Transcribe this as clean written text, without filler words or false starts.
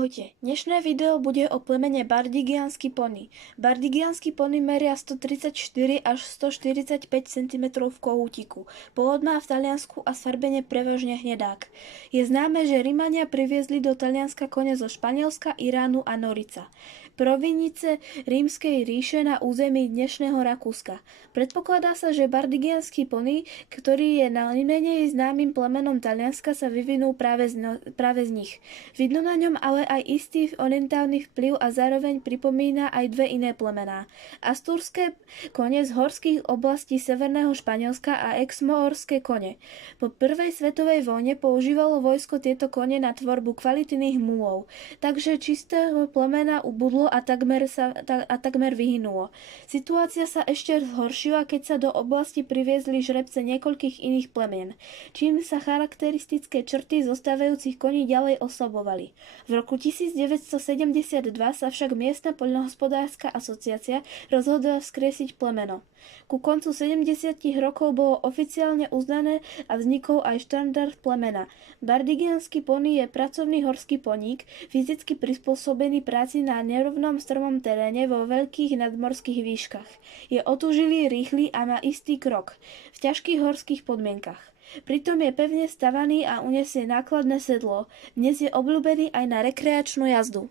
Ahojte, dnešné video bude o plemene Bardigiansky pony. Bardigiansky pony meria 134 až 145 cm v kohútiku. Pôvod má v Taliansku a sfarbene prevažne hnedák. Je známe, že Rimania priviezli do Talianska kone zo Španielska, Iránu a Norica, provincie Rímskej ríše na území dnešného Rakúska. Predpokladá sa, že Bardigiansky pony, ktorý je najmenej známym plemenom Talianska, sa vyvinul práve z nich. Vidno na ňom ale aj istý orientálny vplyv a zároveň pripomína aj dve iné plemená. Astúrske kone z horských oblastí severného Španielska a exmoorské kone. Po prvej svetovej vojne používalo vojsko tieto kone na tvorbu kvalitných múlov, takže čistého plemena ubudlo a takmer vyhynulo. Situácia sa ešte zhoršila, keď sa do oblasti priviezli žrebce niekoľkých iných plemien, čím sa charakteristické črty zostávajúcich koní ďalej oslabovali. V roku 1972 sa však miestna poľnohospodárska asociácia rozhodla vzkriesiť plemeno. Ku koncu 70 rokov bolo oficiálne uznané a vznikol aj štandard plemena. Bardigiansky pony je pracovný horský poník, fyzicky prispôsobený práci na nerovnom strmom teréne vo veľkých nadmorských výškach. Je otužilý, rýchly a má istý krok v ťažkých horských podmienkach. Pritom je pevne stavaný a unesie nákladné sedlo. Dnes je obľúbený aj na rekreačnú jazdu.